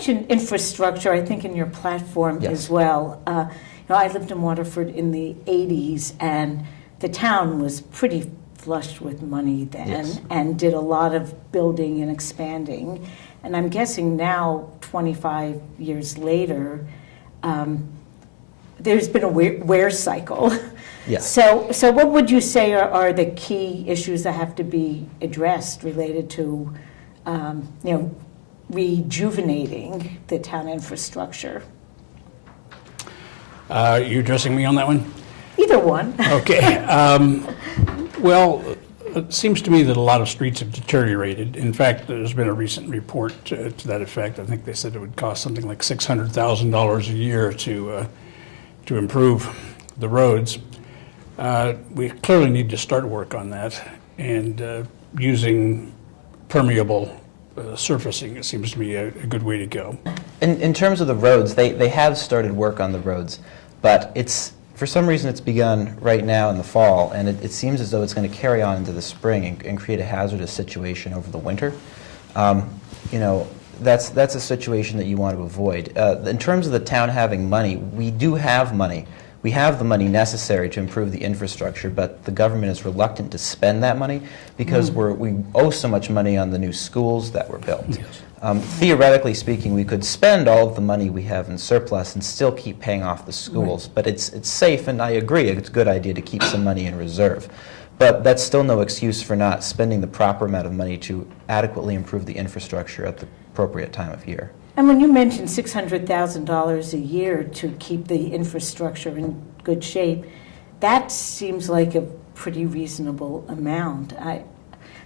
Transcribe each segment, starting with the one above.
mentioned infrastructure, I think, in your platform Yes. as well. I lived in Waterford in the 80s, and the town was pretty flush with money then, Yes. and did a lot of building and expanding. And I'm guessing now, 25 years later, there's been a wear cycle. Yes. So what would you say are the key issues that have to be addressed related to, rejuvenating the town infrastructure? You addressing me on that one? Either one. Okay. Well, it seems to me that a lot of streets have deteriorated. In fact, there's been a recent report to that effect. I think they said it would cost something like $600,000 a year to improve the roads. We clearly need to start work on that, and using permeable surfacing, it seems to be a good way to go. In terms of the roads, they have started work on the roads, but for some reason it's begun right now in the fall, and it seems as though it's going to carry on into the spring and create a hazardous situation over the winter. That's a situation that you want to avoid. In terms of the town having money, we do have money. We have the money necessary to improve the infrastructure, but the government is reluctant to spend that money because we owe so much money on the new schools that were built. Yes. Theoretically speaking, we could spend all of the money we have in surplus and still keep paying off the schools, but it's safe, and I agree, it's a good idea to keep some money in reserve. But that's still no excuse for not spending the proper amount of money to adequately improve the infrastructure at the appropriate time of year. And when you mentioned $600,000 a year to keep the infrastructure in good shape, that seems like a pretty reasonable amount.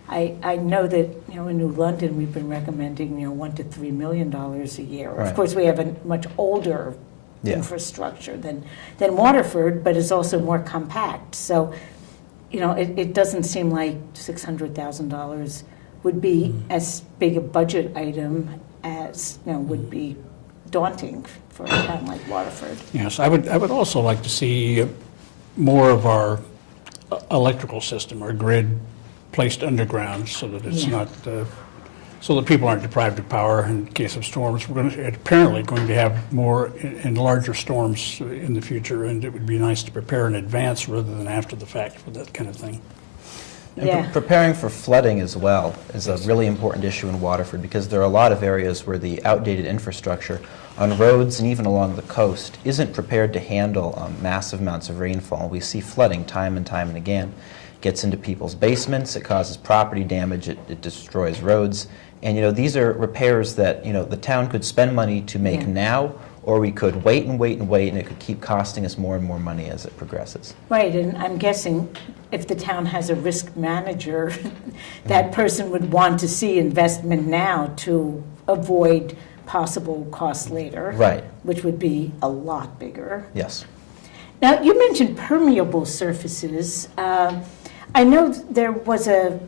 I know that in New London we've been recommending $1 to $3 million a year. Right. Of course, we have a much older infrastructure than Waterford, but it's also more compact. So it doesn't seem like $600,000 would be as big a budget item as would be daunting for a town like Waterford. Yes, I would also like to see more of our electrical system, our grid, placed underground so that it's not, so that people aren't deprived of power in case of storms. We're apparently going to have more and larger storms in the future, and it would be nice to prepare in advance rather than after the fact for that kind of thing. And preparing for flooding as well is a really important issue in Waterford, because there are a lot of areas where the outdated infrastructure on roads and even along the coast isn't prepared to handle massive amounts of rainfall. We see flooding time and time and again. It gets into people's basements, it causes property damage, it destroys roads. And these are repairs that the town could spend money to make now, or we could wait and wait and wait, and it could keep costing us more and more money as it progresses. Right, and I'm guessing if the town has a risk manager, that person would want to see investment now to avoid possible costs later. Right. Which would be a lot bigger. Yes. Now, you mentioned permeable surfaces. I know there was a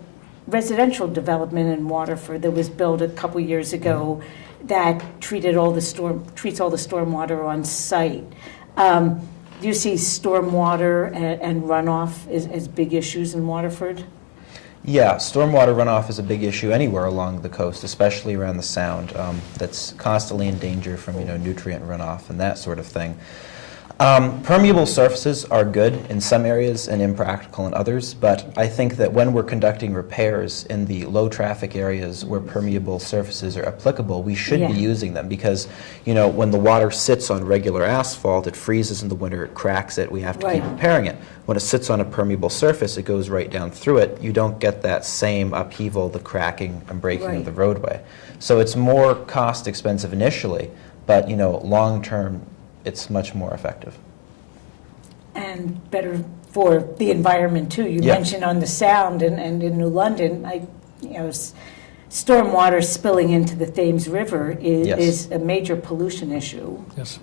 residential development in Waterford that was built a couple years ago that treats all the stormwater on site. Do you see stormwater and runoff as big issues in Waterford? Yeah, stormwater runoff is a big issue anywhere along the coast, especially around the Sound. That's constantly in danger from nutrient runoff and that sort of thing. Permeable surfaces are good in some areas and impractical in others, but I think that when we're conducting repairs in the low traffic areas where permeable surfaces are applicable, we should be using them, because when the water sits on regular asphalt, it freezes in the winter, it cracks it, we have to keep repairing it. When it sits on a permeable surface, it goes right down through it. You don't get that same upheaval, the cracking and breaking of the roadway. So it's more cost expensive initially, but long term it's much more effective. And better for the environment too. You mentioned on the Sound and in New London, stormwater spilling into the Thames River is a major pollution issue. Yes.